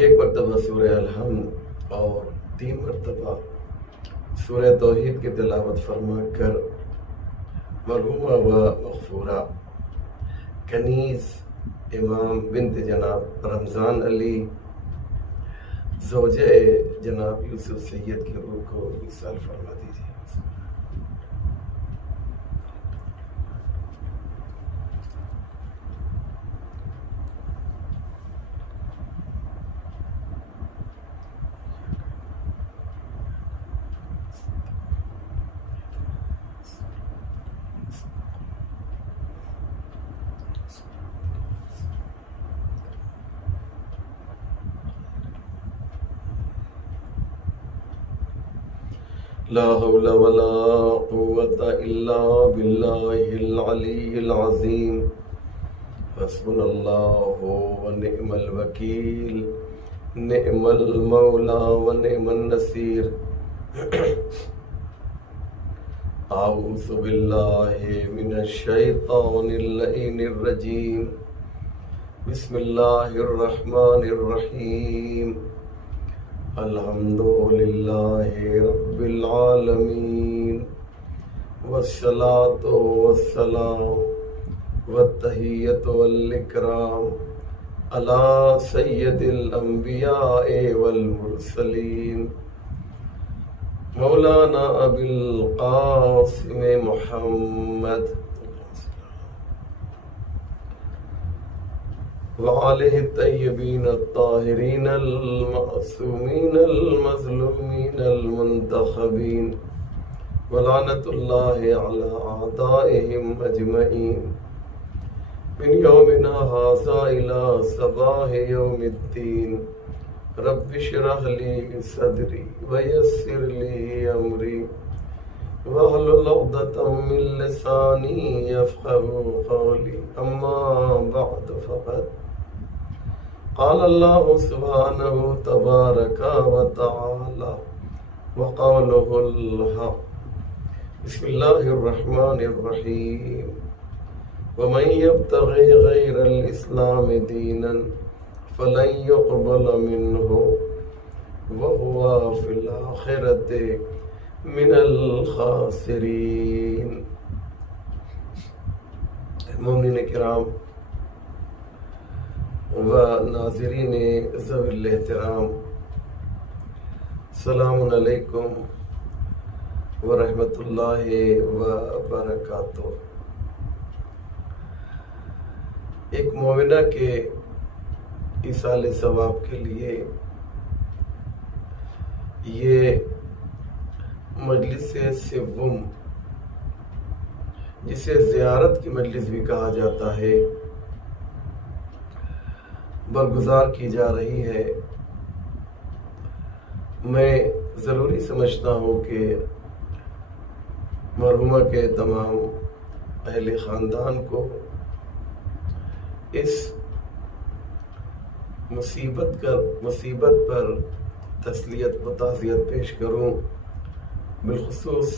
ایک مرتبہ سورہ الحمد اور 3 مرتبہ سورہ توحید کی تلاوت فرما کر مرحومہ و مغفورہ کنیز امام بنت جناب رمضان علی زوجہ جناب یوسف سید کی روح کو وصال فرما دیجیے۔ لا حول ولا قوة إلا بالله العلي العظيم حسبنا الله ونعم الوكيل نعم المولى ونعم النصير أعوذ بالله من الشيطان اللعين الرجيم بسم الله الرحمن الرحيم الحمد لله رب العالمين والصلاة والسلام والتحية والإكرام على سيد الأنبياء والمرسلين مولانا أبي القاسم محمد وآلہ الطیبین الطاہرین المعصومین المظلومین المنتخبین ولعنۃ اللہ علی اعدائہم اجمعین من یومنا ھذا الی صباح یوم الدین رب اشرح لی صدری ویسر لی امری واحلل عقدۃ من لسانی یفقهوا قولی اما بعد فقد قال الله سبحانه تبارك وتعالى وقوله الحق بسم الله الرحمن الرحيم ومن يبتغي غير الإسلام دينا فلن يقبل منه وهو في الآخرة من الخاسرين۔ مومنین کرام و ناظرین ذوی الاحترام، السلام علیکم ورحمۃ اللہ وبرکاتہ۔ ایک مومنہ کے ایصال ثواب کے لیے یہ مجلس سوم، جسے زیارت کی مجلس بھی کہا جاتا ہے، برگزار کی جا رہی ہے۔ میں ضروری سمجھتا ہوں کہ مرحومہ کے تمام اہل خاندان کو اس مصیبت پر تسلیت و تعزیت پیش کروں، بالخصوص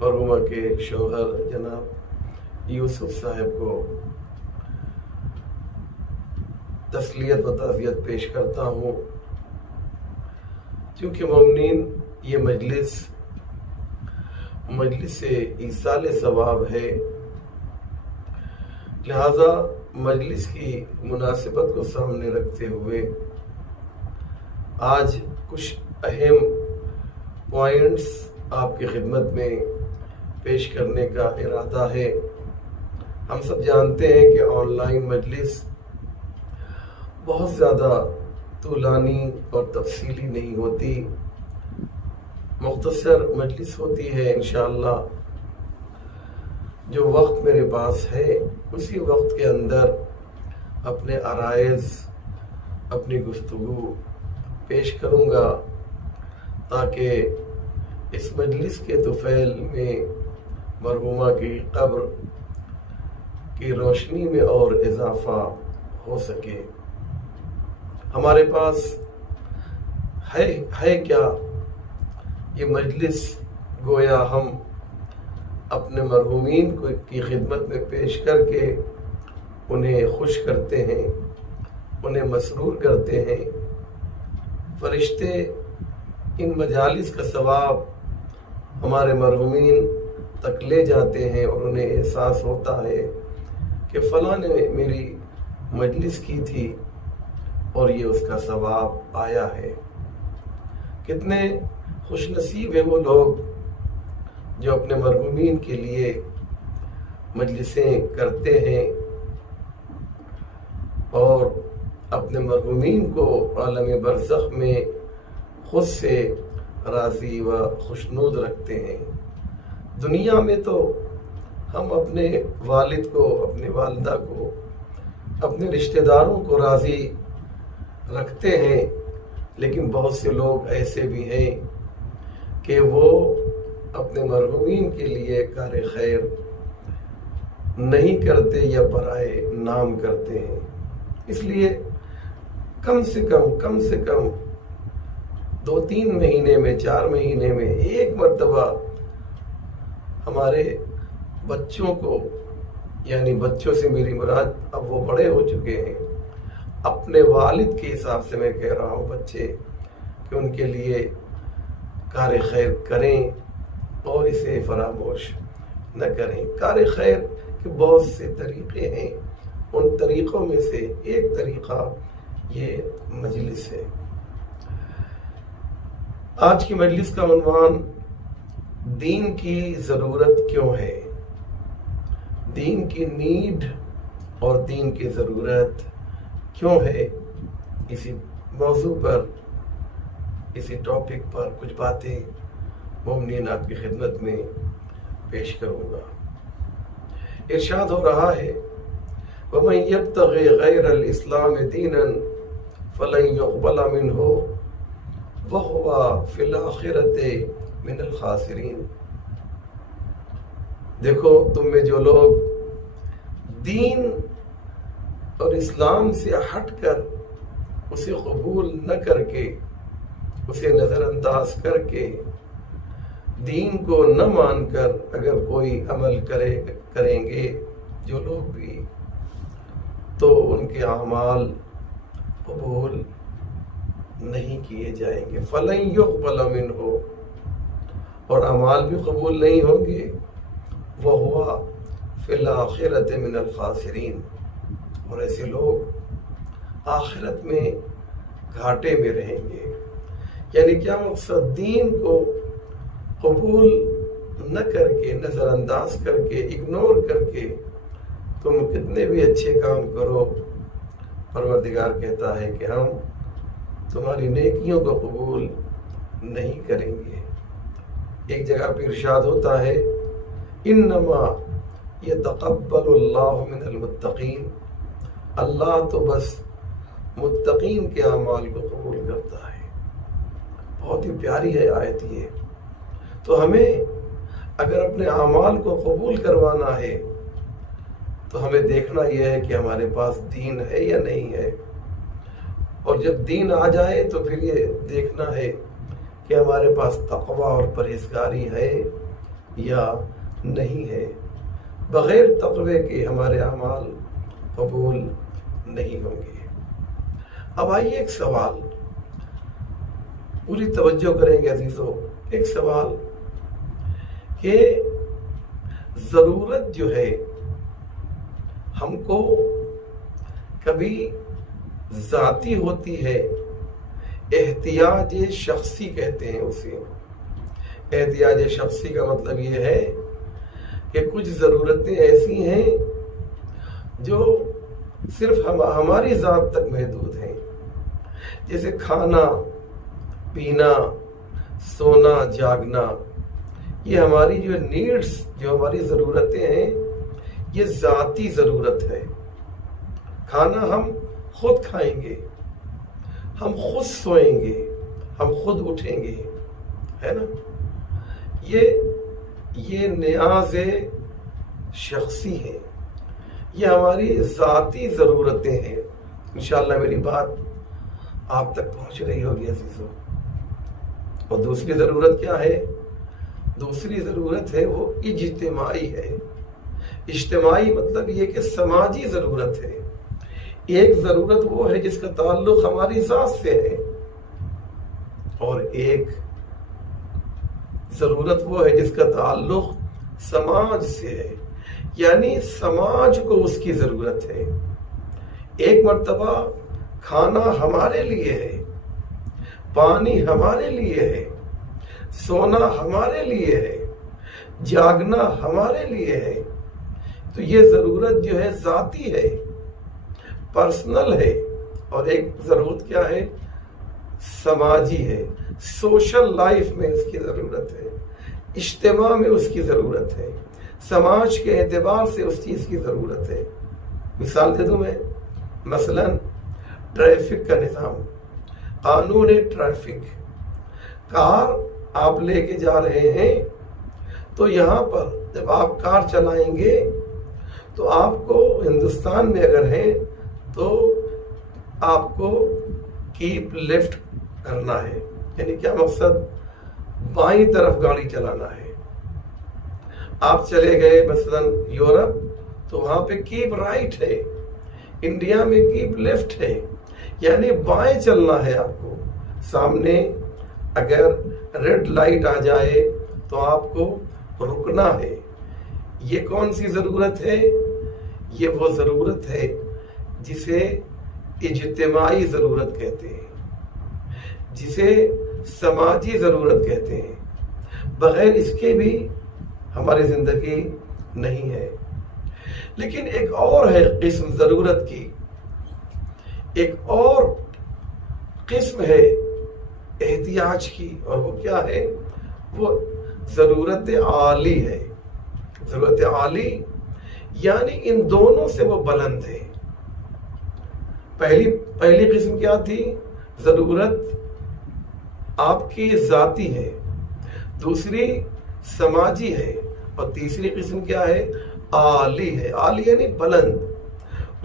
مرحومہ کے شوہر جناب یوسف صاحب کو تسلیت و تعزیت پیش کرتا ہوں، کیونکہ مومنین یہ مجلس ایصال ثواب ہے، لہذا مجلس کی مناسبت کو سامنے رکھتے ہوئے آج کچھ اہم پوائنٹس آپ کی خدمت میں پیش کرنے کا ارادہ ہے۔ ہم سب جانتے ہیں کہ آن لائن مجلس بہت زیادہ طولانی اور تفصیلی نہیں ہوتی، مختصر مجلس ہوتی ہے۔ انشاءاللہ جو وقت میرے پاس ہے اسی وقت کے اندر اپنے عرائض، اپنی گفتگو پیش کروں گا، تاکہ اس مجلس کے طفیل میں مرحومہ کی قبر کی روشنی میں اور اضافہ ہو سکے۔ ہمارے پاس ہے کیا یہ مجلس؟ گویا ہم اپنے مرحومین کی خدمت میں پیش کر کے انہیں خوش کرتے ہیں، انہیں مسرور کرتے ہیں۔ فرشتے ان مجالس کا ثواب ہمارے مرحومین تک لے جاتے ہیں اور انہیں احساس ہوتا ہے کہ فلاں نے میری مجلس کی تھی اور یہ اس کا ثواب آیا ہے۔ کتنے خوش نصیب ہیں وہ لوگ جو اپنے مرحومین کے لیے مجلسیں کرتے ہیں اور اپنے مرحومین کو عالم برزخ میں خود سے راضی و خوشنود رکھتے ہیں۔ دنیا میں تو ہم اپنے والد کو، اپنی والدہ کو، اپنے رشتہ داروں کو راضی رکھتے ہیں، لیکن بہت سے لوگ ایسے بھی ہیں کہ وہ اپنے مرحومین کے لیے کار خیر نہیں کرتے یا برائے نام کرتے ہیں۔ اس لیے کم سے کم 2-3 مہینے میں، 4 مہینے میں ایک مرتبہ ہمارے بچوں کو، یعنی بچوں سے میری مراد اب وہ بڑے ہو چکے ہیں، اپنے والد کے حساب سے میں کہہ رہا ہوں بچے، کہ ان کے لیے کار خیر کریں اور اسے فراموش نہ کریں۔ کار خیر کے بہت سے طریقے ہیں، ان طریقوں میں سے ایک طریقہ یہ مجلس ہے۔ آج کی مجلس کا عنوان دین کی ضرورت کیوں ہے؟ دین کی نیڈ اور دین کی ضرورت کیوں ہے؟ اسی موضوع پر، اسی ٹاپک پر کچھ باتیں مومنین آپ کی خدمت میں پیش کروں گا۔ ارشاد ہو رہا ہے وَمَن يَبْتَغِ غَيْرَ الْإِسْلَامِ دِينًا فَلَن يُقْبَلَ مِنْهُ وَهُوَ فِي الْآخِرَةِ مِنَ الْخَاسِرِينَ۔ دیکھو تم میں جو لوگ دین اور اسلام سے ہٹ کر اسے قبول نہ کر کے، اسے نظر انداز کر کے، دین کو نہ مان کر اگر کوئی عمل کریں گے جو لوگ بھی، تو ان کے اعمال قبول نہیں کیے جائیں گے۔ فَلَن يُقْبَلَ مِنْهُ، اور اعمال بھی قبول نہیں ہوں گے۔ وَهُوَ فِي الْآخِرَةِ مِنَ الْخَاسِرِينَ، اور ایسے لوگ آخرت میں گھاٹے میں رہیں گے۔ یعنی کیا مقصد؟ دین کو قبول نہ کر کے، نظر انداز کر کے، اگنور کر کے تم کتنے بھی اچھے کام کرو، پروردگار کہتا ہے کہ ہم تمہاری نیکیوں کو قبول نہیں کریں گے۔ ایک جگہ پہ ارشاد ہوتا ہے انما یتقبل اللہ من المتقین، اللہ تو بس متقین کے اعمال کو قبول کرتا ہے۔ بہت ہی پیاری ہے آیت یہ۔ تو ہمیں اگر اپنے اعمال کو قبول کروانا ہے تو ہمیں دیکھنا یہ ہے کہ ہمارے پاس دین ہے یا نہیں ہے، اور جب دین آ جائے تو پھر یہ دیکھنا ہے کہ ہمارے پاس تقوی اور پرہیزگاری ہے یا نہیں ہے۔ بغیر تقوی کے ہمارے اعمال قبول نہیں ہوں گے۔ اب آئیے ایک سوال، پوری توجہ کریں گے عزیزو۔ ایک سوال کہ ضرورت جو ہے ہم کو کبھی ذاتی ہوتی ہے، احتیاج شخصی کہتے ہیں اسے۔ احتیاج شخصی کا مطلب یہ ہے کہ کچھ ضرورتیں ایسی ہیں جو صرف ہماری ذات تک محدود ہیں، جیسے کھانا، پینا، سونا، جاگنا۔ یہ ہماری جو نیڈز، جو ہماری ضرورتیں ہیں، یہ ذاتی ضرورت ہے۔ کھانا ہم خود کھائیں گے، ہم خود سوئیں گے، ہم خود اٹھیں گے، ہے نا؟ یہ نیاز شخصی ہیں، یہ ہماری ذاتی ضرورتیں ہیں۔ انشاءاللہ میری بات آپ تک پہنچ رہی ہوگی عزیزو۔ اور دوسری ضرورت کیا ہے؟ دوسری ضرورت ہے وہ اجتماعی ہے۔ اجتماعی مطلب یہ کہ سماجی ضرورت ہے۔ ایک ضرورت وہ ہے جس کا تعلق ہماری ذات سے ہے، اور ایک ضرورت وہ ہے جس کا تعلق سماج سے ہے، یعنی سماج کو اس کی ضرورت ہے۔ ایک مرتبہ کھانا ہمارے لیے ہے، پانی ہمارے لیے ہے، سونا ہمارے لیے ہے، جاگنا ہمارے لیے ہے، تو یہ ضرورت جو ہے ذاتی ہے، پرسنل ہے۔ اور ایک ضرورت کیا ہے؟ سماجی ہے، سوشل لائف میں اس کی ضرورت ہے، اجتماع میں اس کی ضرورت ہے، سماج کے اعتبار سے اس چیز کی ضرورت ہے۔ مثال دے دوں میں، مثلا ٹریفک کا نظام، قانون ٹریفک۔ کار آپ لے کے جا رہے ہیں تو یہاں پر جب آپ کار چلائیں گے تو آپ کو ہندوستان میں اگر ہیں تو آپ کو کیپ لیفٹ کرنا ہے، یعنی کیا مقصد؟ بائیں طرف گاڑی چلانا ہے۔ آپ چلے گئے مثلا یورپ تو وہاں پہ کیپ رائٹ ہے، انڈیا میں کیپ لیفٹ ہے، یعنی بائیں چلنا ہے آپ کو۔ سامنے اگر ریڈ لائٹ آ جائے تو آپ کو رکنا ہے۔ یہ کون سی ضرورت ہے؟ یہ وہ ضرورت ہے جسے اجتماعی ضرورت کہتے ہیں، جسے سماجی ضرورت کہتے ہیں۔ بغیر اس کے بھی ہماری زندگی نہیں ہے۔ لیکن ایک اور ہے قسم ضرورت کی، ایک اور قسم ہے احتیاج کی، اور وہ کیا ہے؟ وہ ضرورت عالی ہے۔ ضرورت عالی یعنی ان دونوں سے وہ بلند ہے۔ پہلی قسم کیا تھی؟ ضرورت آپ کی ذاتی ہے، دوسری سماجی ہے، اور تیسری قسم کیا ہے؟ عالی ہے۔ عالی یعنی بلند۔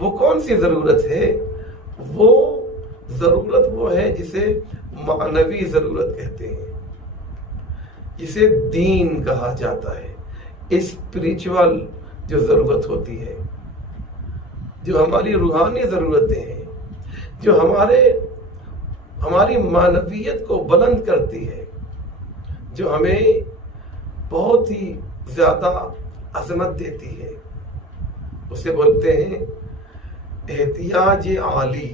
وہ کون سی ضرورت ہے؟ وہ ضرورت وہ ہے جسے معنوی ضرورت کہتے ہیں، جسے دین کہا جاتا ہے، اسپریچول جو ضرورت ہوتی ہے، جو ہماری روحانی ضرورتیں ہیں، جو ہماری معنویت کو بلند کرتی ہے، جو ہمیں بہت ہی زیادہ عظمت دیتی ہے، اسے بولتے ہیں احتیاج عالی۔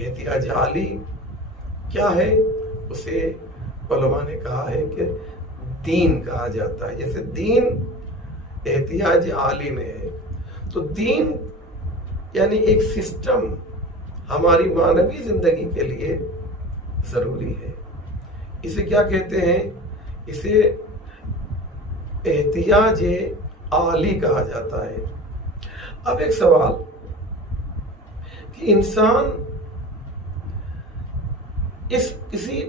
احتیاج عالی کیا ہے؟ اسے علماء نے کہا ہے کہ دین کہا جاتا ہے۔ جیسے دین احتیاج عالی میں ہے، تو دین یعنی ایک سسٹم ہماری معنوی زندگی کے لیے ضروری ہے۔ اسے کیا کہتے ہیں؟ اسے احتیاج عالی کہا جاتا ہے۔ اب ایک سوال کہ انسان کسی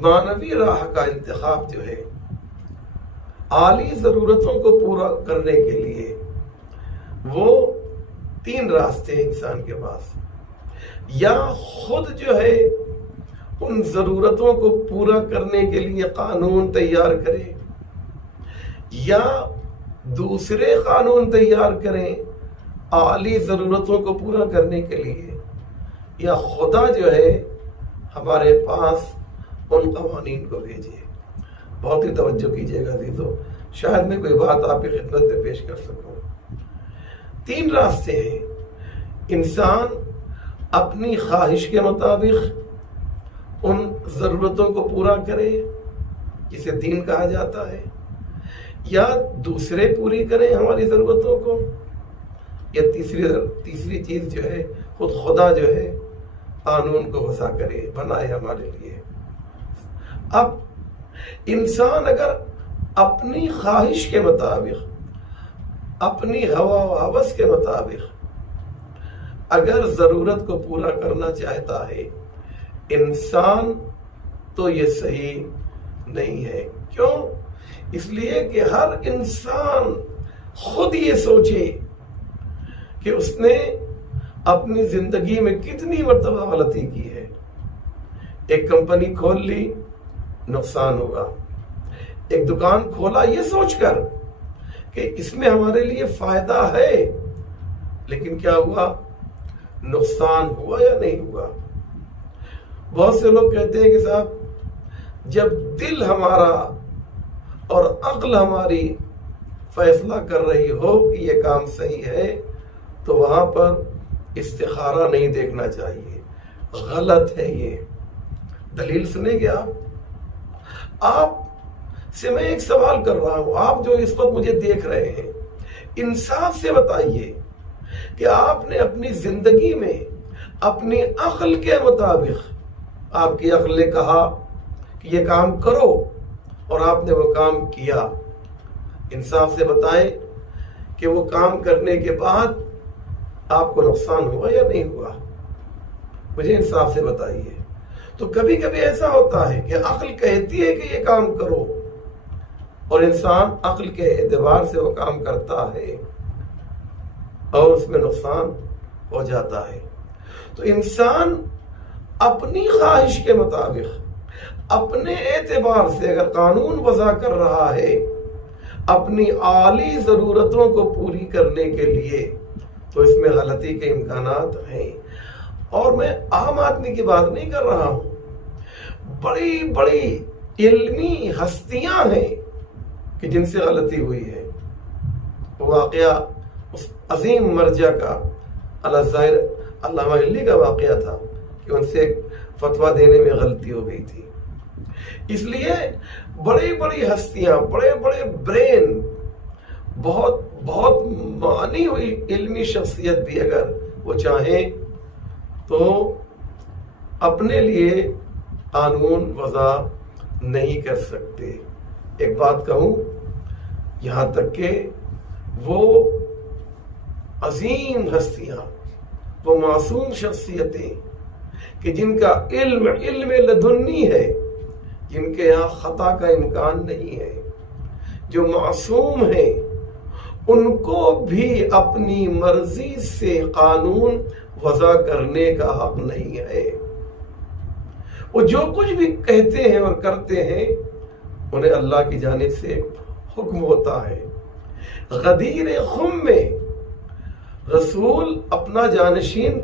معنوی راہ کا انتخاب جو ہے اعلی ضرورتوں کو پورا کرنے کے لیے، وہ تین راستے ہیں انسان کے پاس۔ یا خود جو ہے ان ضرورتوں کو پورا کرنے کے لیے قانون تیار کرے، یا دوسرے قانون تیار کریں اعلی ضرورتوں کو پورا کرنے کے لیے، یا خدا جو ہے ہمارے پاس ان قوانین کو بھیجے۔ بہت ہی توجہ کیجیے گا عزیزو، شاید میں کوئی بات آپ کی خدمت میں پیش کر سکوں۔ تین راستے ہیں۔ انسان اپنی خواہش کے مطابق ان ضرورتوں کو پورا کرے جسے دین کہا جاتا ہے، یا دوسرے پوری کریں ہماری ضرورتوں کو، یا تیسری چیز جو ہے خود خدا جو ہے قانون کو وضع کرے، بنائے ہمارے لیے۔ اب انسان اگر اپنی خواہش کے مطابق، اپنی ہوا و ہوس کے مطابق اگر ضرورت کو پورا کرنا چاہتا ہے انسان، تو یہ صحیح نہیں ہے۔ کیوں؟ اس لیے کہ ہر انسان خود یہ سوچے کہ اس نے اپنی زندگی میں کتنی مرتبہ غلطی کی ہے۔ ایک کمپنی کھول لی، نقصان ہوگا۔ ایک دکان کھولا یہ سوچ کر کہ اس میں ہمارے لیے فائدہ ہے، لیکن کیا ہوا؟ نقصان ہوا یا نہیں ہوا؟ بہت سے لوگ کہتے ہیں کہ صاحب جب دل ہمارا اور عقل ہماری فیصلہ کر رہی ہو کہ یہ کام صحیح ہے تو وہاں پر استخارہ نہیں دیکھنا چاہیے، غلط ہے یہ۔ دلیل سنیں گے آپ سے میں ایک سوال کر رہا ہوں، آپ جو اس وقت مجھے دیکھ رہے ہیں، انصاف سے بتائیے کہ آپ نے اپنی زندگی میں اپنی عقل کے مطابق، آپ کی عقل نے کہا کہ یہ کام کرو اور آپ نے وہ کام کیا، انصاف سے بتائیں کہ وہ کام کرنے کے بعد آپ کو نقصان ہوا یا نہیں ہوا؟ مجھے انصاف سے بتائیے۔ تو کبھی کبھی ایسا ہوتا ہے کہ عقل کہتی ہے کہ یہ کام کرو اور انسان عقل کے اعتبار سے وہ کام کرتا ہے اور اس میں نقصان ہو جاتا ہے۔ تو انسان اپنی خواہش کے مطابق، اپنے اعتبار سے اگر قانون وضع کر رہا ہے اپنی اعلی ضرورتوں کو پوری کرنے کے لیے، تو اس میں غلطی کے امکانات ہیں۔ اور میں عام آدمی کی بات نہیں کر رہا ہوں، بڑی بڑی علمی ہستیاں ہیں کہ جن سے غلطی ہوئی ہے۔ واقعہ اس عظیم مرجع کا الظاہر علامہ ہلی کا واقعہ تھا کہ ان سے فتویٰ دینے میں غلطی ہو گئی تھی۔ اس لیے بڑی بڑی ہستیاں، بڑے بڑے برین، بہت بہت مانی ہوئی علمی شخصیت بھی اگر وہ چاہیں تو اپنے لیے قانون وضع نہیں کر سکتے۔ ایک بات کہوں، یہاں تک کہ وہ عظیم ہستیاں، وہ معصوم شخصیتیں کہ جن کا علم لدنی ہے، جن کے یہاں خطا کا امکان نہیں ہے، جو معصوم ہیں، ان کو بھی اپنی مرضی سے قانون وضع کرنے کا حق نہیں ہے۔ وہ جو کچھ بھی کہتے ہیں اور کرتے ہیں انہیں اللہ کی جانب سے حکم ہوتا ہے۔ غدیر خم میں رسول اپنا جانشین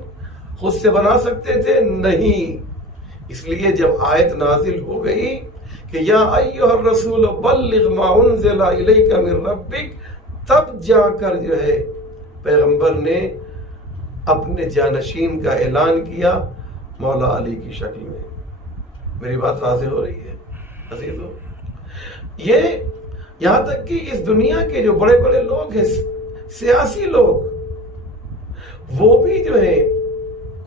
خود سے بنا سکتے تھے؟ نہیں۔ اس لیے جب آیت نازل ہو گئی کہ یا ایھا الرسول بلغ ما انزل الیک من ربک، تب جا کر جو ہے پیغمبر نے اپنے جانشین کا اعلان کیا مولا علی کی شکل میں۔ میری بات واضح ہو رہی ہے عزیزو؟ یہ یہاں تک کہ اس دنیا کے جو بڑے بڑے لوگ ہیں، سیاسی لوگ، وہ بھی جو ہے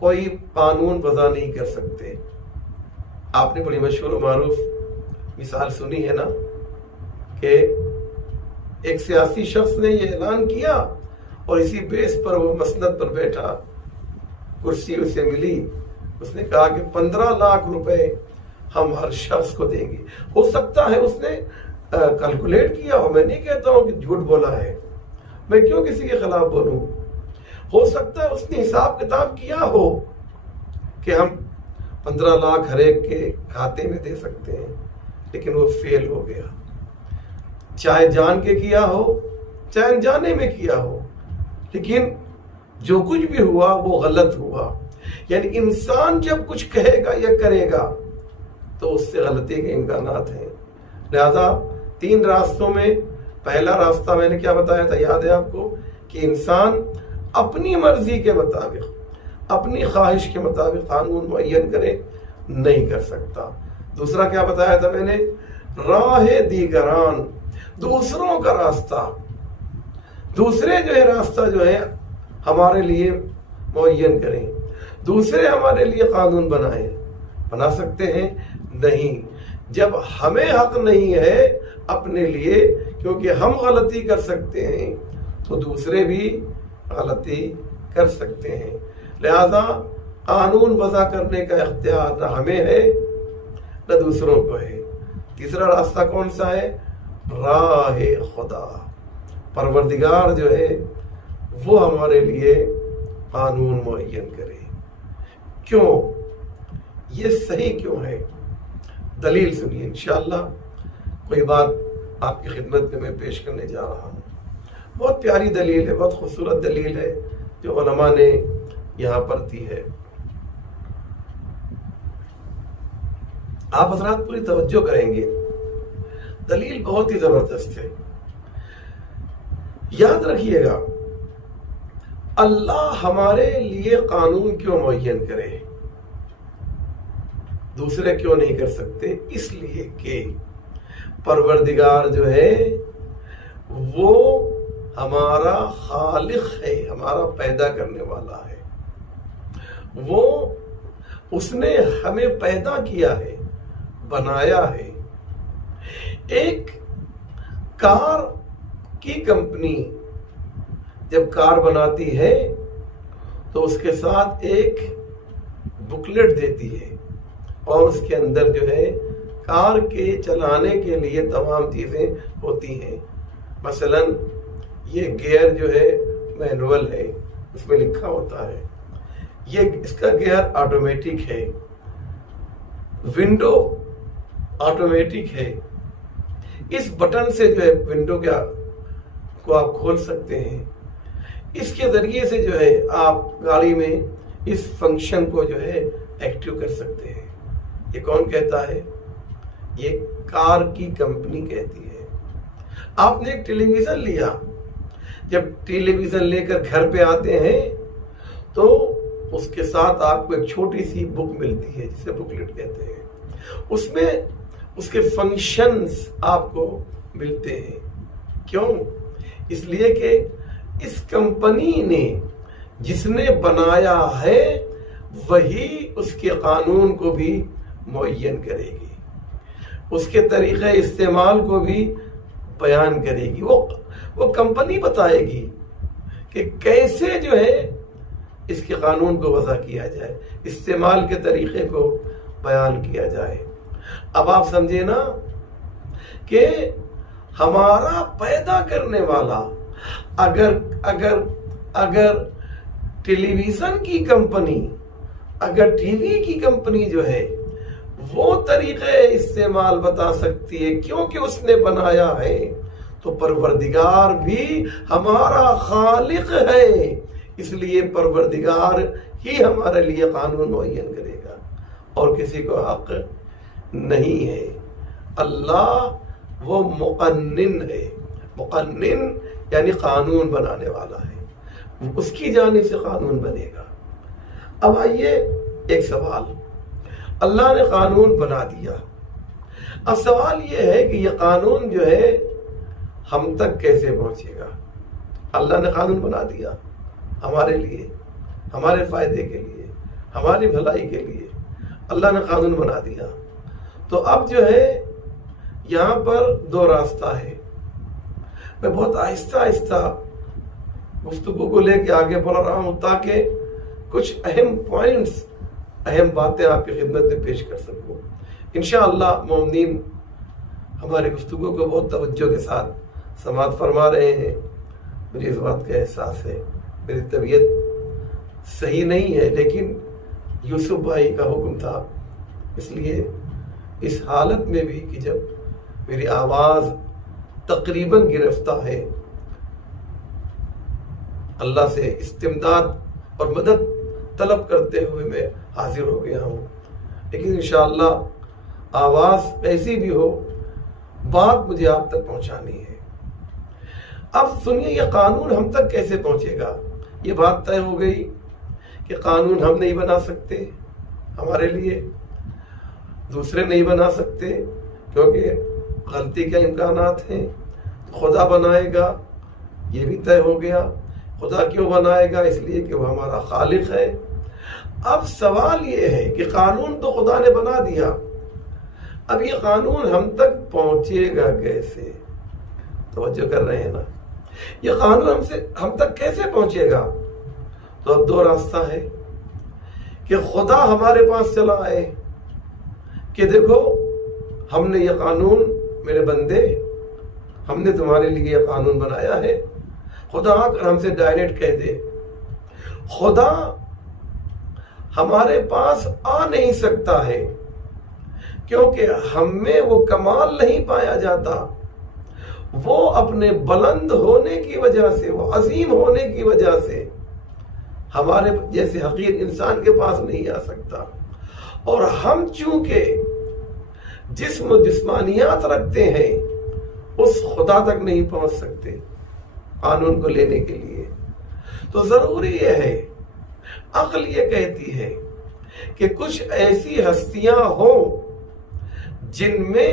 کوئی قانون وضع نہیں کر سکتے۔ آپ نے بڑی مشہور و معروف مثال سنی ہے نا کہ ایک سیاسی شخص نے یہ اعلان کیا اور اسی بیس پر وہ مسند پر بیٹھا، کرسی اسے ملی، اس نے کہا کہ 15 لاکھ روپے ہم ہر شخص کو دیں گے۔ ہو سکتا ہے اس نے کیلکولیٹ کیا ہو، میں نہیں کہتا ہوں کہ جھوٹ بولا ہے، میں کیوں کسی کے خلاف بولوں، ہو سکتا ہے اس نے حساب کتاب کیا ہو کہ ہم 15 لاکھ ہر ایک کے کھاتے میں دے سکتے ہیں، لیکن وہ فیل ہو گیا، چاہے جان کے کیا ہو چاہے انجانے میں کیا ہو، لیکن جو کچھ بھی ہوا وہ غلط ہوا۔ یعنی انسان جب کچھ کہے گا یا کرے گا تو اس سے غلطی کے امکانات ہیں۔ لہذا 3 راستوں میں پہلا راستہ میں نے کیا بتایا تھا، یاد ہے آپ کو، کہ انسان اپنی مرضی کے مطابق، اپنی خواہش کے مطابق قانون معین کرے، نہیں کر سکتا۔ دوسرا کیا بتایا تھا میں نے، راہ دیگران، دوسروں کا راستہ، دوسرے جو ہے راستہ جو ہے ہمارے لیے معین کریں، دوسرے ہمارے لیے قانون بنائیں۔ بنا سکتے ہیں؟ نہیں۔ جب ہمیں حق نہیں ہے اپنے لیے، کیونکہ ہم غلطی کر سکتے ہیں، تو دوسرے بھی غلطی کر سکتے ہیں۔ لہذا قانون وضع کرنے کا اختیار نہ ہمیں ہے نہ دوسروں کو ہے۔ تیسرا راستہ کون سا ہے؟ راہ خدا، پروردگار جو ہے وہ ہمارے لیے قانون معین کرے۔ کیوں؟ یہ صحیح کیوں ہے؟ دلیل سنیے، انشاءاللہ کوئی بات آپ کی خدمت میں پیش کرنے جا رہا ہوں۔ بہت پیاری دلیل ہے، بہت خوبصورت دلیل ہے جو علماء نے یہاں پر دی ہے۔ آپ حضرات پوری توجہ کریں گے، دلیل بہت ہی زبردست ہے۔ یاد رکھیے گا، اللہ ہمارے لیے قانون کیوں معین کرے؟ دوسرے کیوں نہیں کر سکتے؟ اس لیے کہ پروردگار جو ہے وہ ہمارا خالق ہے، ہمارا پیدا کرنے والا ہے۔ وہ اس نے ہمیں پیدا کیا ہے، بنایا ہے۔ ایک کار کی کمپنی جب کار بناتی ہے تو اس کے ساتھ ایک بکلیٹ دیتی ہے، اور اس کے اندر جو ہے کار کے چلانے کے لیے تمام چیزیں ہوتی ہیں۔ مثلا یہ گیئر جو ہے مینول ہے، اس میں لکھا ہوتا ہے اس کا گیئر آٹومیٹک ہے، ونڈو آٹومیٹک ہے، اس بٹن سے جو ہے ونڈو کو آپ کھول سکتے ہیں، اس کے ذریعے سے جو ہے آپ گاڑی میں اس فنکشن کو جو ہے ایکٹیو کر سکتے ہیں۔ یہ کون کہتا ہے؟ یہ کار کی کمپنی کہتی ہے۔ آپ نے ایک ٹیلی ویژن لیا، جب ٹیلی ویژن لے کر گھر پہ آتے ہیں تو اس کے ساتھ آپ کو ایک چھوٹی سی بک ملتی ہے جسے بکلیٹ کہتے ہیں، اس میں اس کے فنکشنز آپ کو ملتے ہیں۔ کیوں؟ اس لیے کہ اس کمپنی نے جس نے بنایا ہے وہی اس کے قانون کو بھی معین کرے گی، اس کے طریقہ استعمال کو بھی بیان کرے گی۔ وہ کمپنی بتائے گی کہ کیسے جو ہے اس کے قانون کو وضع کیا جائے، استعمال کے طریقے کو بیان کیا جائے۔ اب آپ سمجھے نا کہ ہمارا پیدا کرنے والا اگر ٹیلی ویژن کی کمپنی، اگر ٹی وی کی کمپنی جو ہے وہ طریقے استعمال بتا سکتی ہے کیونکہ اس نے بنایا ہے، تو پروردگار بھی ہمارا خالق ہے، اس لیے پروردگار ہی ہمارے لیے قانون معین کرے گا اور کسی کو حق نہیں ہے۔ اللہ وہ مقنن ہے، مقنن یعنی قانون بنانے والا ہے، اس کی جانب سے قانون بنے گا۔ اب آئیے ایک سوال، اللہ نے قانون بنا دیا، اب سوال یہ ہے کہ یہ قانون جو ہے ہم تک کیسے پہنچے گا؟ اللہ نے قانون بنا دیا ہمارے لیے، ہمارے فائدے کے لیے، ہماری بھلائی کے لیے اللہ نے قانون بنا دیا، تو اب جو ہے یہاں پر دو راستہ ہے۔ میں بہت آہستہ آہستہ گفتگو کو لے کے آگے بڑھ رہا ہوں تاکہ کچھ اہم پوائنٹس، اہم باتیں آپ کی خدمت میں پیش کر سکوں۔ انشاءاللہ مومنین ہماری گفتگو کو بہت توجہ کے ساتھ سماعت فرما رہے ہیں۔ مجھے اس بات کا احساس ہے، میری طبیعت صحیح نہیں ہے، لیکن یوسف بھائی کا حکم تھا، اس لیے اس حالت میں بھی کہ جب میری آواز تقریباً گرفتہ ہے، اللہ سے استمداد اور مدد طلب کرتے ہوئے میں حاضر ہو گیا ہوں، لیکن انشاءاللہ آواز ایسی بھی ہو، بات مجھے آپ تک پہنچانی ہے۔ اب سنیے، یہ قانون ہم تک کیسے پہنچے گا؟ یہ بات طے ہو گئی کہ قانون ہم نہیں بنا سکتے، ہمارے لیے دوسرے نہیں بنا سکتے کیونکہ غلطی کے امکانات ہیں، خدا بنائے گا، یہ بھی طے ہو گیا۔ خدا کیوں بنائے گا؟ اس لیے کہ وہ ہمارا خالق ہے۔ اب سوال یہ ہے کہ قانون تو خدا نے بنا دیا، اب یہ قانون ہم تک پہنچے گا کیسے؟ توجہ کر رہے ہیں نا؟ یہ قانون ہم تک کیسے پہنچے گا؟ تو اب دو راستہ ہے کہ خدا ہمارے پاس چلا آئے کہ دیکھو ہم نے یہ قانون، میرے بندے ہم نے تمہارے لیے یہ قانون بنایا ہے۔ خدا آ کر ہم سے ڈائریکٹ کہہ دے۔ خدا ہمارے پاس آ نہیں سکتا ہے کیونکہ ہم میں وہ کمال نہیں پایا جاتا، وہ اپنے بلند ہونے کی وجہ سے، وہ عظیم ہونے کی وجہ سے ہمارے جیسے حقیر انسان کے پاس نہیں آ سکتا، اور ہم چونکہ جسم و جسمانیات رکھتے ہیں اس خدا تک نہیں پہنچ سکتے قانون کو لینے کے لیے. تو ضروری یہ ہے، عقل یہ کہتی ہے کہ کچھ ایسی ہستیاں ہوں جن میں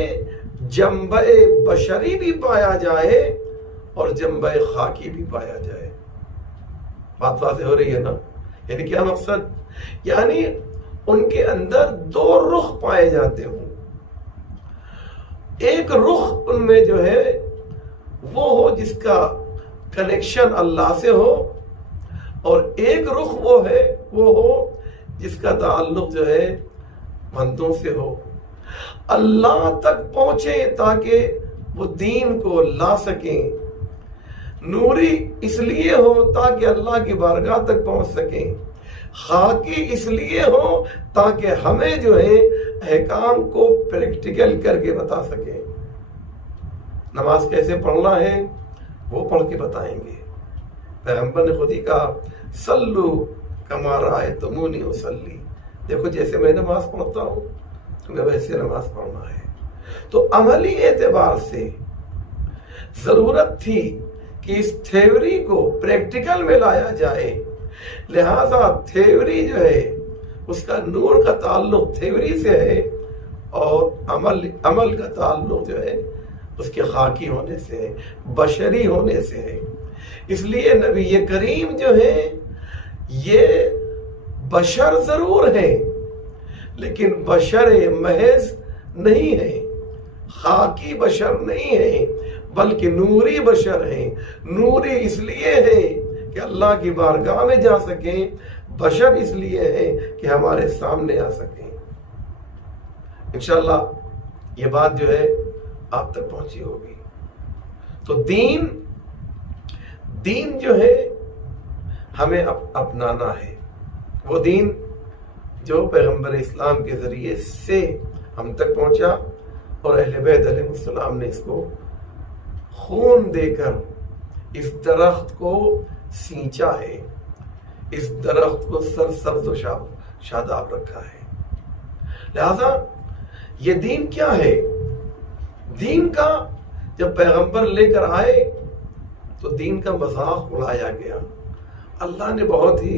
جنبہ بشری بھی پایا جائے اور جنبہ خاکی بھی پایا جائے. بات واضح ہو رہی ہے نا؟ یعنی کیا مقصد؟ یعنی ان کے اندر دو رخ پائے جاتے ہوں. ایک رخ ان میں جو ہے وہ ہو جس کا کنیکشن اللہ سے ہو، اور ایک رخ وہ ہو جس کا تعلق جو ہے بندوں سے ہو. اللہ تک پہنچے تاکہ وہ دین کو لا سکیں. نوری اس لیے ہو تاکہ اللہ کی بارگاہ تک پہنچ سکیں. خاکی اس لیے ہو تاکہ ہمیں جو ہے احکام کو پریکٹیکل کر کے بتا سکیں. نماز کیسے پڑھنا ہے وہ پڑھ کے بتائیں گے. پیغمبر نے خود ہی کہا صلو کما رأیتمونی اصلی، دیکھو جیسے میں نماز پڑھتا ہوں تمہیں ویسے نماز پڑھنا ہے. تو عملی اعتبار سے ضرورت تھی کہ اس تھیوری کو پریکٹیکل میں لایا جائے. لہذا تھیوری جو ہے اس کا نور کا تعلق تھیوری سے ہے، اور عمل کا تعلق جو ہے اس کے خاکی ہونے سے ہے، بشری ہونے سے ہے. اس لیے نبی کریم جو ہے یہ بشر ضرور ہے لیکن بشر محض نہیں ہے، خاکی بشر نہیں ہے بلکہ نوری بشر ہیں. نوری اس لیے ہے کہ اللہ کی بارگاہ میں جا سکیں، بشر اس لیے ہے کہ ہمارے سامنے آ سکیں. انشاءاللہ یہ بات جو ہے آپ تک پہنچی ہوگی. تو دین جو ہے ہمیں اپنانا ہے، وہ دین جو پیغمبر اسلام کے ذریعے سے ہم تک پہنچا، اور اہل بیت علیہ السلام نے اس کو خون دے کر اس درخت کو سینچا ہے، اس درخت کو سرسبز و شاداب رکھا ہے. لہذا یہ دین کیا ہے؟ دین کا جب پیغمبر لے کر آئے تو دین کا مذاق اڑایا گیا. اللہ نے بہت ہی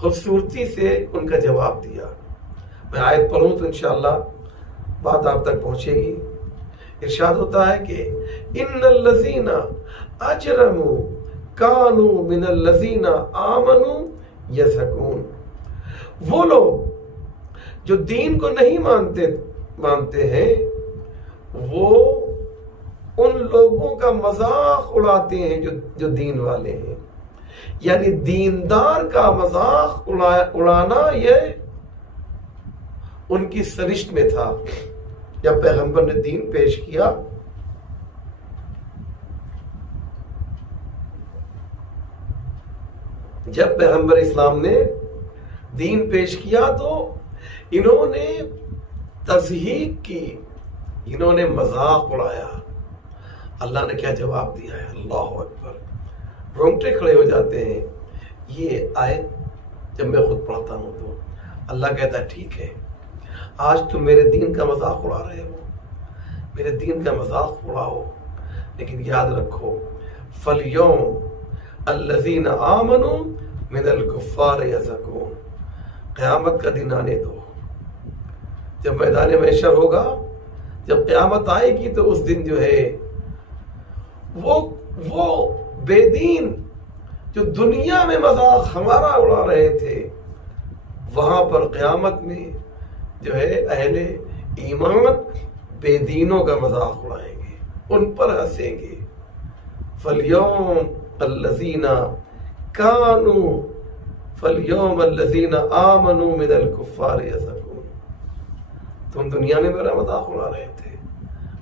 خوبصورتی سے ان کا جواب دیا. میں آیت پڑھوں تو انشاءاللہ بات آپ تک پہنچے گی. ارشاد ہوتا ہے کہ ان الذین اجرموا کانوا من الذین آمنوا یضحکون. وہ لوگ جو دین کو نہیں مانتے ہیں وہ ان لوگوں کا مذاق اڑاتے ہیں جو دین والے ہیں. یعنی دیندار کا مذاق اڑانا یہ ان کی سرشت میں تھا. جب پیغمبر نے دین پیش کیا جب پیغمبر اسلام نے دین پیش کیا تو انہوں نے تضحیک کی، انہوں نے مذاق اڑایا. اللہ نے کیا جواب دیا ہے؟ اللہ اکبر، رونگٹے کھڑے ہو جاتے ہیں. یہ آیت جب میں خود پڑھتا ہوں تو اللہ کہتا ہے ٹھیک ہے، آج تم میرے دین کا مذاق اڑا رہے ہو، میرے دین کا مذاق اڑاؤ، لیکن یاد رکھو فَالْيَوْمَ الَّذِينَ آمَنُوا مِنَ الْكُفَّارِ يَضْحَكُونَ. قیامت کا دن آنے دو، جب میدان محشر ہوگا، جب قیامت آئے گی تو اس دن جو ہے وہ بے دین جو دنیا میں مذاق ہمارا اڑا رہے تھے، وہاں پر قیامت میں جو ہے اہل ایمان بے دینوں کا مذاق اڑائیں گے، ان پر ہنسیں گے. فَالْيَوْمَ الَّذِينَ آمَنُوا مِنَ الْكُفَّارِ يَضْحَكُونَ. تم دنیا میں میرا مذاق اڑا رہے تھے،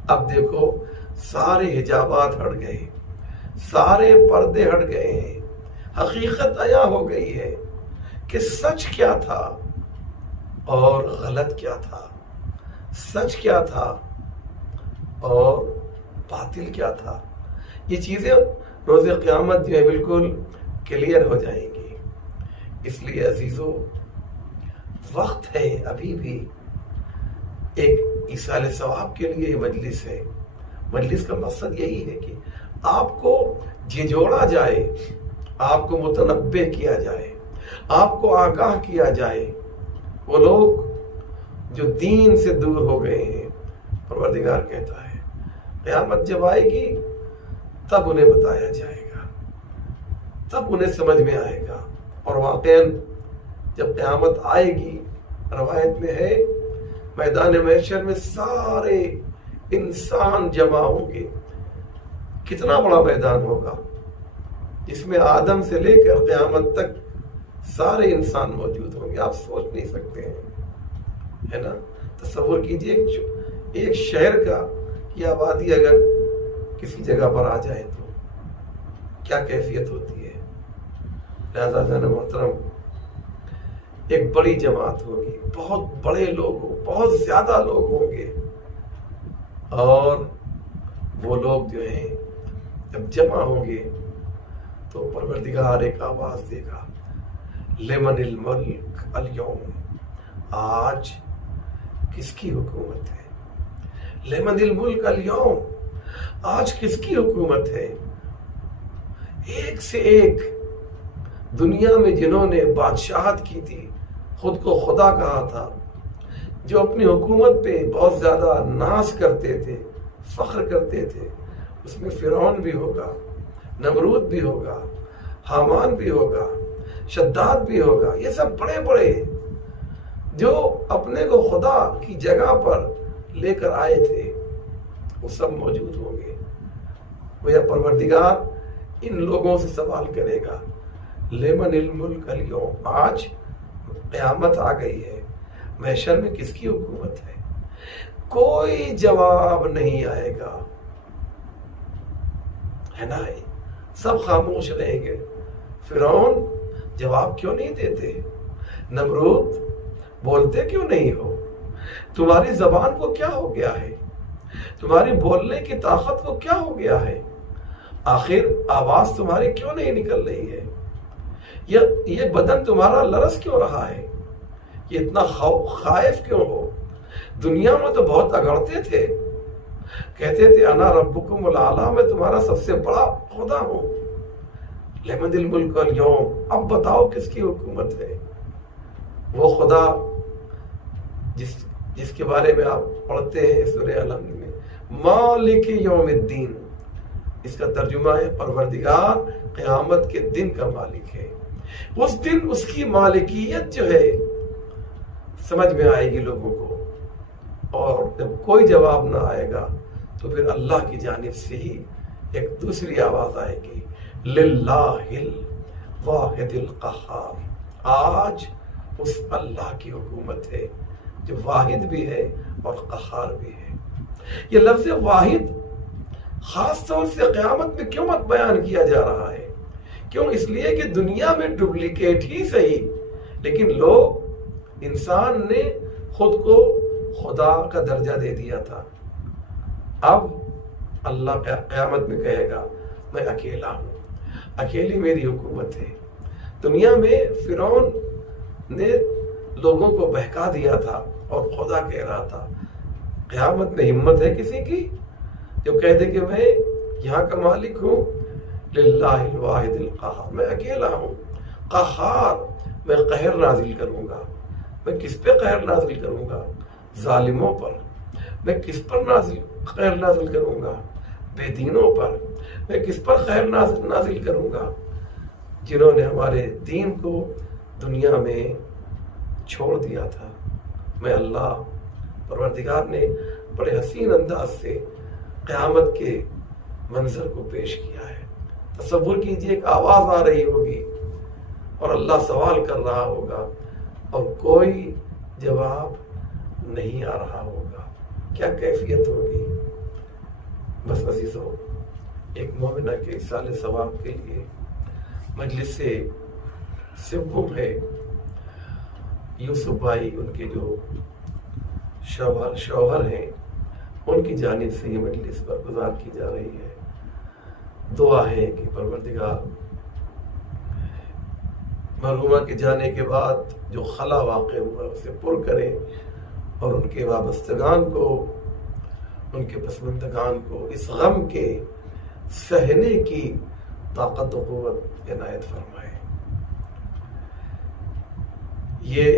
اب دیکھو سارے حجابات ہٹ گئے، سارے پردے ہٹ گئے ہیں، حقیقت عیاں ہو گئی ہے کہ سچ کیا تھا اور غلط کیا تھا، سچ کیا تھا اور باطل کیا تھا. یہ چیزیں روز قیامت جو ہے بالکل کلیئر ہو جائیں گی. اس لیے عزیزو وقت ہے ابھی بھی ایک ایصال ثواب کے لیے یہ مجلس ہے. مجلس کا مقصد یہی ہے کہ آپ کو جھنجھوڑا جائے، آپ کو متنبہ کیا جائے، آپ کو آگاہ کیا جائے. وہ لوگ جو دین سے دور ہو گئے ہیں، پروردگار کہتا ہے قیامت جب آئے گی تب انہیں بتایا جائے گا، تب انہیں سمجھ میں آئے گا. اور واقعاً جب قیامت آئے گی، روایت میں ہے میدان محشر میں سارے انسان جمع ہوں گے. کتنا بڑا میدان ہوگا جس میں آدم سے لے کر قیامت تک سارے انسان موجود ہوں گے. آپ سوچ نہیں سکتے ہیں، ہے نا؟ تصور کیجئے ایک شہر کا کی آبادی اگر کسی جگہ پر آ جائے تو کیا کیفیت ہوتی ہے. لہذا جان محترم ایک بڑی جماعت ہوگی، بہت بڑے لوگ ہوں، بہت زیادہ لوگ ہوں گے. اور وہ لوگ جو ہیں جب جمع ہوں گے تو پروردگار ایک آواز دے گا، لمن الملک اليوم، آج کس کی حکومت ہے؟ لمن الملک اليوم، آج کس کی حکومت ہے؟ ایک سے ایک دنیا میں جنہوں نے بادشاہت کی تھی، خود کو خدا کہا تھا، جو اپنی حکومت پہ بہت زیادہ ناز کرتے تھے، فخر کرتے تھے، اس میں فرعون بھی ہوگا، نمرود بھی ہوگا، حامان بھی ہوگا، شداد بھی ہوگا. یہ سب بڑے بڑے جو اپنے کو خدا کی جگہ پر لے کر آئے تھے، وہ سب موجود ہوں گے. گویا پروردگار ان لوگوں سے سوال کرے گا، لمن الملک اليوم، آج قیامت آ گئی ہے، محشر میں کس کی حکومت ہے؟ کوئی جواب نہیں آئے گا، ہے نا؟ سب خاموش رہیں گے. فرعون جواب کیوں نہیں دیتے؟ نمرود بولتے کیوں نہیں ہو؟ تمہاری زبان کو کیا ہو گیا ہے؟ تمہاری بولنے کی طاقت کو کیا ہو گیا ہے؟ آخر آواز تمہاری کیوں نہیں نکل رہی ہے؟ یہ بدن تمہارا لرز کیوں رہا ہے؟ یہ اتنا خائف کیوں ہو؟ دنیا میں تو بہت اگڑتے تھے، کہتے تھے انا ربکم الاعلی، میں تمہارا سب سے بڑا خدا ہوں. لمن الملک اليوم، اب بتاؤ کس کی حکومت ہے؟ وہ خدا جس کے بارے میں آپ پڑھتے ہیں سورہ الحمد میں، مالک یوم الدین، اس کا ترجمہ ہے پروردگار قیامت کے دن کا مالک ہے. اس دن اس کی مالکیت جو ہے سمجھ میں آئے گی لوگوں کو. اور جب کوئی جواب نہ آئے گا تو پھر اللہ کی جانب سے ہی ایک دوسری آواز آئے گی، للہ الواحد القہار، آج اس اللہ کی حکومت ہے جو واحد بھی ہے اور قہار بھی ہے. یہ لفظ واحد خاص طور سے قیامت میں کیوں مت بیان کیا جا رہا ہے؟ کیوں؟ اس لیے کہ دنیا میں ڈپلیکیٹ ہی صحیح، لیکن لوگ، انسان نے خود کو خدا کا درجہ دے دیا تھا. اب اللہ قیامت میں کہے گا میں اکیلا ہوں، اکیلی میری حکومت ہے. دنیا میں فرعون نے لوگوں کو بہکا دیا تھا اور خدا کہہ رہا تھا. قیامت میں ہمت ہے کسی کی جو کہہ دے کہ میں یہاں کا مالک ہوں؟ للہ الواحد القہار، میں اکیلا ہوں. قہار، میں قہر نازل کروں گا. میں کس پہ قہر نازل کروں گا؟ ظالموں پر. میں کس پر قہر نازل کروں گا؟ بے دینوں پر. میں کس پر قہر نازل کروں گا؟ جنہوں نے ہمارے دین کو دنیا میں چھوڑ دیا تھا. میں اللہ پروردگار نے بڑے حسین انداز سے قیامت کے منظر کو پیش کیا ہے. تصور کیجئے ایک آواز آ رہی ہوگی اور اللہ سوال کر رہا ہوگا اور کوئی جواب نہیں آ رہا ہوگا. کیا کیفیت ہوگی؟ بس عزیزو، ایک مومنہ کے ایصال ثواب کے لیے مجلس سے سوم ہے یوسف بھائی، ان کے جو شوہر ہیں، ان کی جانب سے یہ مجلس برگزار کی جا رہی ہے. دعا ہے کہ پروردگار مرحومہ کے جانے کے بعد جو خلا واقع ہوا اسے پر کرے اور ان کے وابستگان کو، ان کے پسماندگان کو اس غم کے سہنے کی طاقت و قوت عنایت فرمائے۔ یہ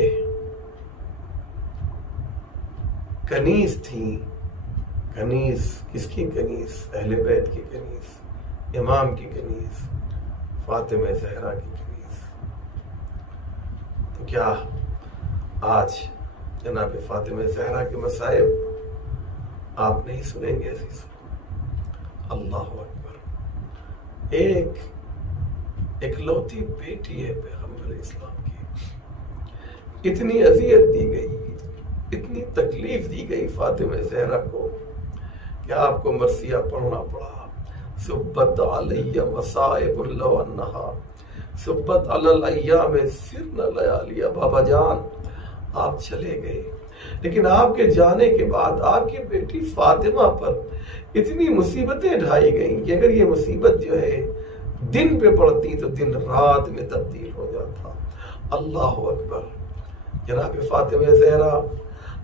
کنیز تھی، کنیز کس کی کنیز؟ اہل بیت کی کنیز، امام کی کنیز، فاطمہ زہرا کی کنیز۔ تو کیا آج جناب فاطمہ زہرا کے مصائب آپ نہیں سنیں گے عزیزو؟ اللہ اکبر، ایک اکلوتی بیٹی ہے پیغمبر اسلام کی، اتنی اذیت دی گئی، اتنی تکلیف دی گئی فاطمہ زہرا کو کہ آپ کو مرثیہ پڑھنا پڑا۔ سبت علی مصائب لو انہا سبت علی الایام سرن لیالی۔ بابا جان آپ چلے گئے، لیکن آپ کے جانے کے بعد آپ کی بیٹی فاطمہ پر اتنی مصیبتیں ڈھائی گئیں کہ اگر یہ مصیبت جو ہے دن پہ پڑتی تو دن رات میں تبدیل ہو جاتا۔ اللہ اکبر۔ جناب فاطمہ زہرا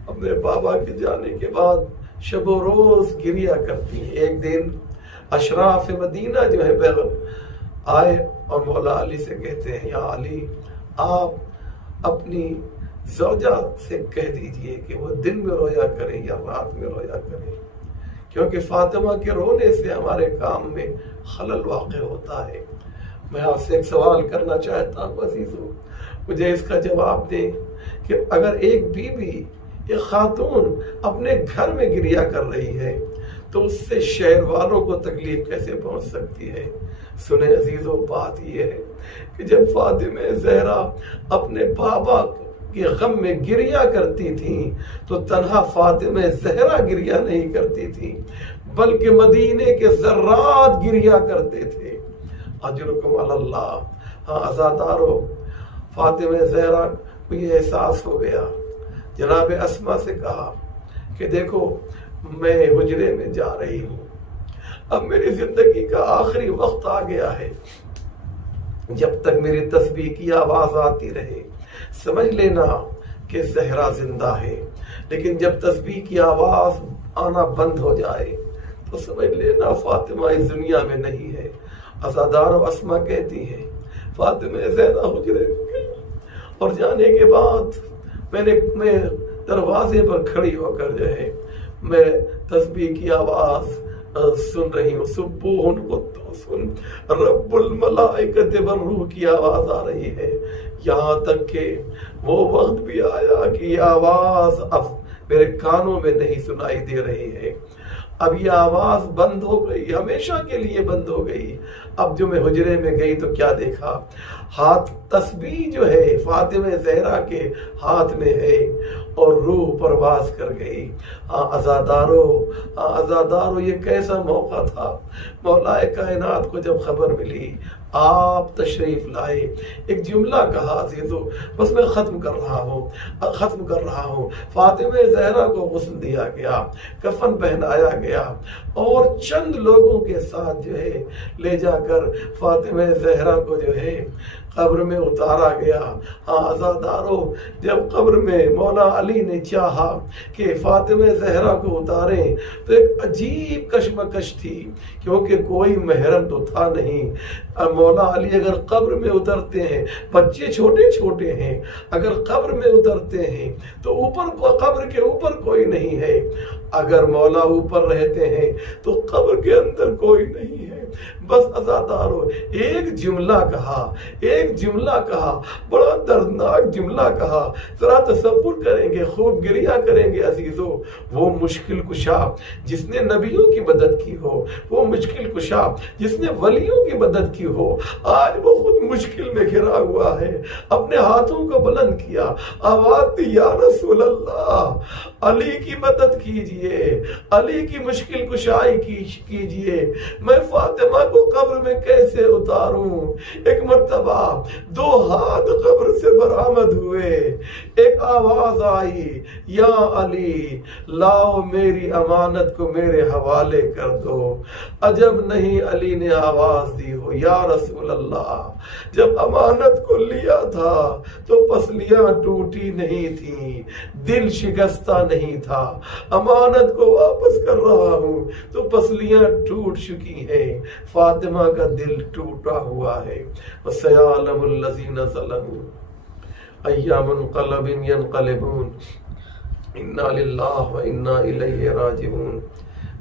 اپنے بابا کے جانے کے بعد شب و روز گریا کرتی ہیں۔ ایک دن اشراف مدینہ جو ہے آئے اور مولا علی سے کہتے ہیں، یا علی آپ اپنی زوجہ سے کہہ دیجئے کہ وہ دن میں رویا کریں یا رات میں رویا کریں، کیونکہ فاطمہ کے رونے سے ہمارے کام میں خلل واقع ہوتا ہے۔ میں آپ سے ایک سوال کرنا چاہتا ہوں عزیزو، مجھے اس کا جواب دیں کہ اگر ایک بیوی، ایک خاتون اپنے گھر میں گریا کر رہی ہے تو اس سے شہر والوں کو تکلیف کیسے پہنچ سکتی ہے؟ سنیں عزیزو، بات یہ ہے کہ جب فاطمہ زہرا اپنے بابا کے غم میں گریا کرتی تھیں تو تنہا فاطمہ زہرا گریا نہیں کرتی تھی بلکہ مدینے کے ذرات گریا کرتے تھے۔ اجرکم علی اللہ۔ ہاں عزادارو، فاطمہ زہرا کو یہ احساس ہو گیا، جناب اسما سے کہا کہ دیکھو میں حجرے میں جا رہی ہوں، اب میری زندگی کا آخری وقت آ گیا ہے، جب تک میری تسبیح کی آواز آتی رہے سمجھ لینا کہ زہرا زندہ ہے، لیکن جب تسبیح کی آواز آنا بند ہو جائے تو سمجھ لینا فاطمہ اس دنیا میں نہیں ہے۔ عزادار و اسما کہتی ہیں فاطمہ زہرا حجرے میں گئی اور جانے کے بعد میں دروازے پر کھڑی ہو کر جو ہے میں تسبیح کی آواز سن رہی ہوں، سبوح قدوس رب الملائکۃ والروح کی آواز آ رہی ہے، یہاں تک کہ وہ وقت بھی آیا کہ یہ آواز اب میرے کانوں میں نہیں سنائی دے رہی ہے، اب یہ آواز بند ہو گئی، ہمیشہ کے لیے بند ہو گئی۔ اب جو میں حجرے میں گئی تو کیا دیکھا، ہاتھ تسبیح جو ہے فاطمہ زہرا کے ہاتھ میں ہے اور روح پرواز کر گئی۔ عزادارو یہ کیسا موقع تھا، مولا کائنات کو جب خبر ملی آپ تشریف لائے، ایک جملہ کہا عزیزو، بس میں ختم کر رہا ہوں۔ فاطمہ زہرا کو غسل دیا گیا، کفن پہنایا گیا اور چند لوگوں کے ساتھ جو ہے لے جا کر فاطمہ زہرا کو جو ہے قبر میں اتارا گیا۔ ہاں عزادارو، جب قبر میں مولا علی نے چاہا کہ فاطمہ زہرا کو اتاریں تو ایک عجیب کشمکش تھی، کیونکہ کوئی محرم تو تھا نہیں۔ مولا علی اگر قبر میں اترتے ہیں، بچے چھوٹے چھوٹے ہیں، اگر قبر میں اترتے ہیں تو قبر کے اوپر کوئی نہیں ہے، اگر مولا اوپر رہتے ہیں تو قبر کے اندر کوئی نہیں ہے۔ بس عزادارو ایک جملہ کہا، بڑا دردناک جملہ کہا، ذرا تصور کریں گے، خوب گریہ کریں گے عزیزو۔ وہ مشکل کشا جس نے نبیوں کی مدد کی ہو، وہ مشکل کشا جس نے ولیوں کی مدد کی ہو، آج وہ خود مشکل میں گھرا ہوا ہے، اپنے ہاتھوں کو بلند کیا، آواز دی یا رسول اللہ، علی کی مدد کیجئے، علی کی مشکل کشائی کیجئے۔ میں فاطمہ کو قبر میں کیسے اتاروں؟ ایک مرتبہ 2 ہاتھ قبر سے برآمد ہوئے، ایک آواز آئی، یا علی لاؤ میری امانت کو میرے حوالے کر دو۔ عجب نہیں علی نے آواز دی ہو، یا رسول اللہ جب امانت کو لیا تھا تو پسلیاں ٹوٹی نہیں تھیں، دل شکستہ نہیں تھا، امانت کو واپس کر رہا ہوں تو پسلیاں ٹوٹ چکی ہیں، فاطمہ کا دل ٹوٹا ہوا ہے۔ وَسَيَعْلَمُ الَّذِينَ ظَلَمُوا أَيَّ مُنقَلَبٍ يَنقَلِبُونَ إِنَّا لِلَّهِ وَإِنَّا إِلَيْهِ راجعون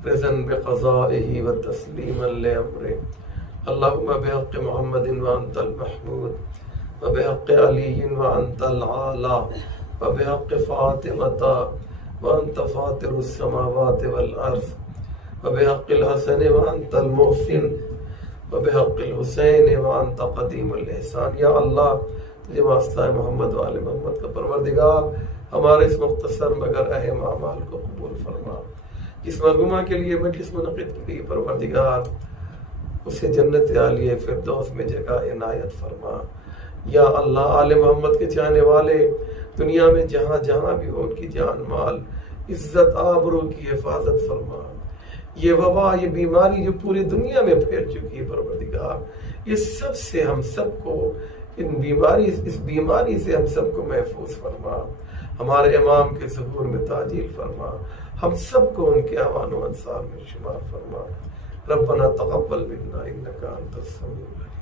رضا بقضائه وتسليما لأمره اللهم بحق محمد وأنت المحمود وبحق علي وأنت العالى وبحق فاطمة وأنت فاطر السماوات والأرض وبحق الحسن وأنت المحسن وبحق الحسین وأنت قدیم الإحسان۔ یا اللہ تجھے واسطہ محمد و آل محمد کا پروردگار ہمارے اس مختصر مگر اہم اعمال کو قبول فرما۔ جس مرحومہ کے لیے مجلس منعقد کی پروردگار اسے جنت عالیہ فردوس میں جگہ عنایت فرما۔ یا اللہ آل محمد کے چاہنے والے دنیا میں جہاں جہاں بھی ہو ان کی جان مال عزت آبرو کی حفاظت فرما۔ یہ وبا یہ بیماری جو پوری دنیا میں پھیل چکی ہے پروردگار، یہ سب سے ہم سب کو اس بیماری سے ہم سب کو محفوظ فرما۔ ہمارے امام کے ظہور میں تعجیل فرما، ہم سب کو ان کے اعوان و انصار میں شمار فرما۔ ربنا تقبل منا انک انت السمیع العلیم۔